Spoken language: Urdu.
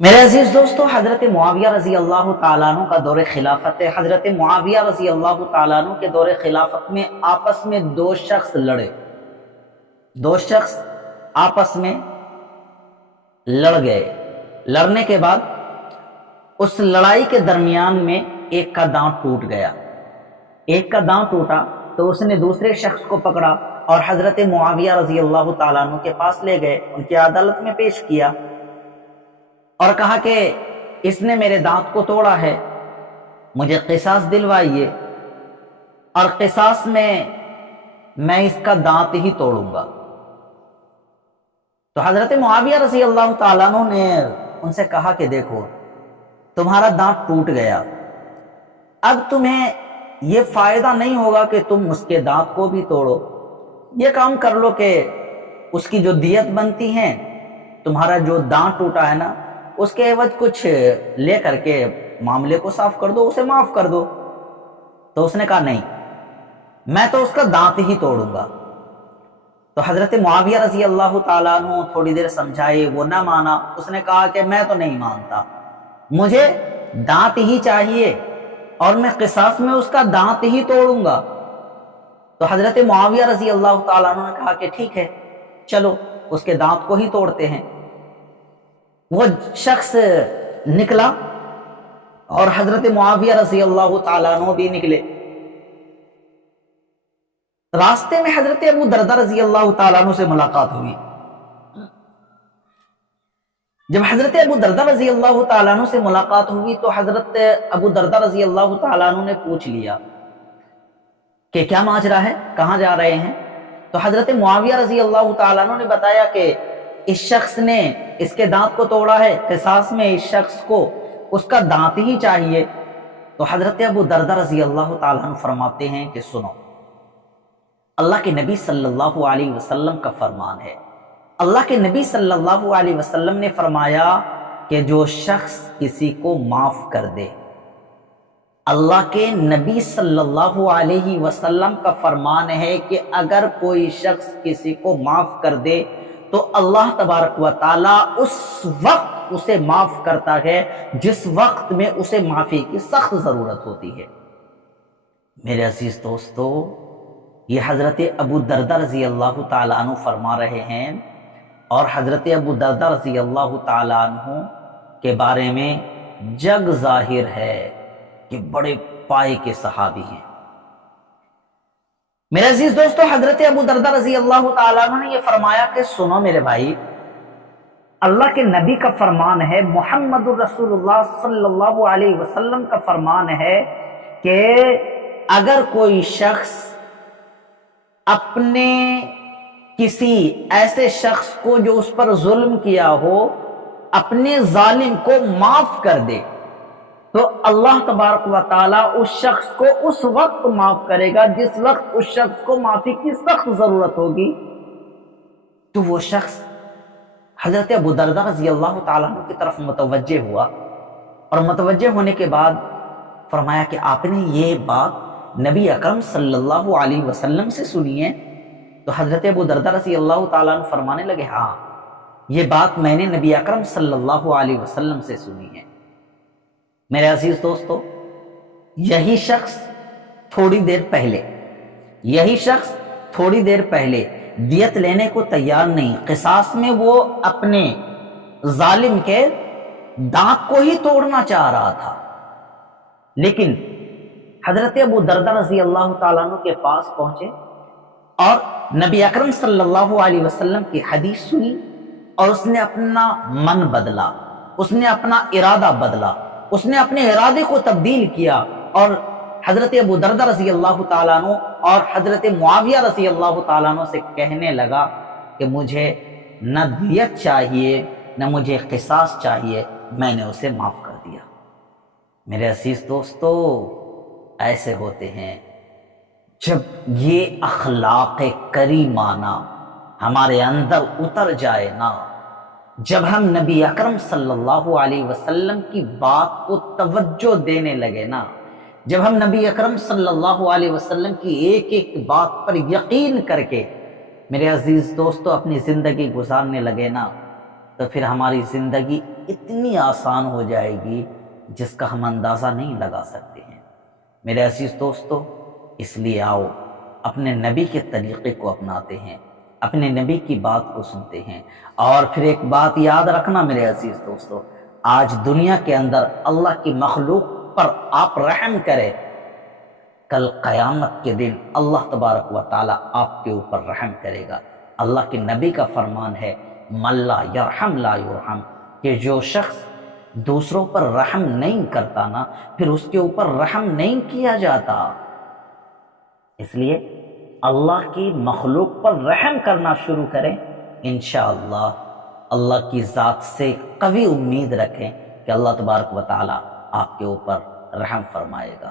میرے عزیز دوستو، حضرت معاویہ رضی اللہ تعالیٰ عنہ کا دور خلافت ہے۔ حضرت معاویہ رضی اللہ تعالیٰ عنہ کے دور خلافت میں آپس میں دو شخص لڑے۔ دو شخص آپس میں لڑ گئے۔ لڑنے کے بعد اس لڑائی کے درمیان میں ایک کا دانت ٹوٹ گیا۔ ایک کا دانت ٹوٹا تو اس نے دوسرے شخص کو پکڑا اور حضرت معاویہ رضی اللہ تعالیٰ عنہ کے پاس لے گئے، ان کی عدالت میں پیش کیا اور کہا کہ اس نے میرے دانت کو توڑا ہے، مجھے قصاص دلوائیے، اور قصاص میں اس کا دانت ہی توڑوں گا۔ تو حضرت معاویہ رضی اللہ تعالیٰ عنہ نے ان سے کہا کہ دیکھو، تمہارا دانت ٹوٹ گیا، اب تمہیں یہ فائدہ نہیں ہوگا کہ تم اس کے دانت کو بھی توڑو، یہ کام کر لو کہ اس کی جو دیت بنتی ہے، تمہارا جو دانت ٹوٹا ہے نا، اس کے عوض کچھ لے کر کے معاملے کو صاف کر دو، اسے معاف کر دو۔ تو اس نے کہا نہیں، میں تو اس کا دانت ہی توڑوں گا۔ تو حضرت معاویہ رضی اللہ تعالیٰ عنہ تھوڑی دیر سمجھائے، وہ نہ مانا۔ اس نے کہا کہ میں تو نہیں مانتا، مجھے دانت ہی چاہیے اور میں قصاص میں اس کا دانت ہی توڑوں گا۔ تو حضرت معاویہ رضی اللہ تعالیٰ عنہ نے کہا کہ ٹھیک ہے، چلو اس کے دانت کو ہی توڑتے ہیں۔ وہ شخص نکلا اور حضرت معاویہ رضی اللہ تعالیٰ عنہ بھی نکلے۔ راستے میں حضرت ابو دردہ رضی اللہ تعالیٰ عنہ سے ملاقات ہوئی۔ جب حضرت ابو دردہ رضی اللہ تعالیٰ عنہ سے ملاقات ہوئی تو حضرت ابو دردہ رضی اللہ تعالیٰ عنہ نے پوچھ لیا کہ کیا ماجرا ہے، کہاں جا رہے ہیں؟ تو حضرت معاویہ رضی اللہ تعالیٰ عنہ نے بتایا کہ اس شخص نے اس کے دانت کو توڑا ہے، قصاص میں اس شخص کو اس کا دانت ہی چاہیے۔ تو حضرت ابو دردہ رضی اللہ تعالیٰ عنہ فرماتے ہیں کہ سنو، اللہ کے نبی صلی اللہ علیہ وسلم کا فرمان ہے، اللہ کے نبی صلی اللہ علیہ وسلم نے فرمایا کہ جو شخص کسی کو معاف کر دے، اللہ کے نبی صلی اللہ علیہ وسلم کا فرمان ہے کہ اگر کوئی شخص کسی کو معاف کر دے تو اللہ تبارک و تعالیٰ اس وقت اسے معاف کرتا ہے جس وقت میں اسے معافی کی سخت ضرورت ہوتی ہے۔ میرے عزیز دوستو، یہ حضرت ابو دردہ رضی اللہ تعالیٰ عنہ فرما رہے ہیں، اور حضرت ابو دردہ رضی اللہ تعالیٰ عنہ کے بارے میں جگ ظاہر ہے کہ بڑے پائے کے صحابی ہیں۔ میرے عزیز دوستو، حضرت ابو دردہ رضی اللہ تعالیٰ عنہ نے یہ فرمایا کہ سنو میرے بھائی، اللہ کے نبی کا فرمان ہے، محمد الرسول اللہ صلی اللہ علیہ وسلم کا فرمان ہے کہ اگر کوئی شخص اپنے کسی ایسے شخص کو جو اس پر ظلم کیا ہو، اپنے ظالم کو معاف کر دے تو اللہ تبارک و تعالیٰ اس شخص کو اس وقت معاف کرے گا جس وقت اس شخص کو معافی کی سخت ضرورت ہوگی۔ تو وہ شخص حضرت ابو دردہ رضی اللہ تعالیٰ عنہ کی طرف متوجہ ہوا، اور متوجہ ہونے کے بعد فرمایا کہ آپ نے یہ بات نبی اکرم صلی اللہ علیہ وسلم سے سنی ہے؟ تو حضرت ابو دردہ رضی اللہ تعالیٰ عنہ فرمانے لگے، ہاں، یہ بات میں نے نبی اکرم صلی اللہ علیہ وسلم سے سنی ہے۔ میرے عزیز دوستو، یہی شخص تھوڑی دیر پہلے دیت لینے کو تیار نہیں، قصاص میں وہ اپنے ظالم کے دانت کو ہی توڑنا چاہ رہا تھا، لیکن حضرت ابو دردہ رضی اللہ تعالیٰ عنہ کے پاس پہنچے اور نبی اکرم صلی اللہ علیہ وسلم کی حدیث سنی، اور اس نے اپنا من بدلا، اس نے اپنا ارادہ بدلا، اس نے اپنے ارادے کو تبدیل کیا، اور حضرت ابو دردہ رضی اللہ تعالیٰ عنہ اور حضرت معاویہ رضی اللہ تعالیٰ عنہ سے کہنے لگا کہ مجھے نہ دیت چاہیے نہ مجھے قصاص چاہیے، میں نے اسے معاف کر دیا۔ میرے عزیز دوستو، ایسے ہوتے ہیں جب یہ اخلاق کریمانہ ہمارے اندر اتر جائے نا، جب ہم نبی اکرم صلی اللہ علیہ وسلم کی بات کو توجہ دینے لگے نا، جب ہم نبی اکرم صلی اللہ علیہ وسلم کی ایک ایک بات پر یقین کر کے میرے عزیز دوستو اپنی زندگی گزارنے لگے نا، تو پھر ہماری زندگی اتنی آسان ہو جائے گی جس کا ہم اندازہ نہیں لگا سکتے ہیں۔ میرے عزیز دوستو، اس لیے آؤ اپنے نبی کے طریقے کو اپناتے ہیں، اپنے نبی کی بات کو سنتے ہیں۔ اور پھر ایک بات یاد رکھنا میرے عزیز دوستو، آج دنیا کے اندر اللہ کی مخلوق پر آپ رحم کرے، کل قیامت کے دن اللہ تبارک و تعالی آپ کے اوپر رحم کرے گا۔ اللہ کے نبی کا فرمان ہے من لا یرحم لا یرحم، کہ جو شخص دوسروں پر رحم نہیں کرتا نا، پھر اس کے اوپر رحم نہیں کیا جاتا۔ اس لیے اللہ کی مخلوق پر رحم کرنا شروع کریں، انشاءاللہ اللہ کی ذات سے قوی امید رکھیں کہ اللہ تبارک و تعالی آپ کے اوپر رحم فرمائے گا۔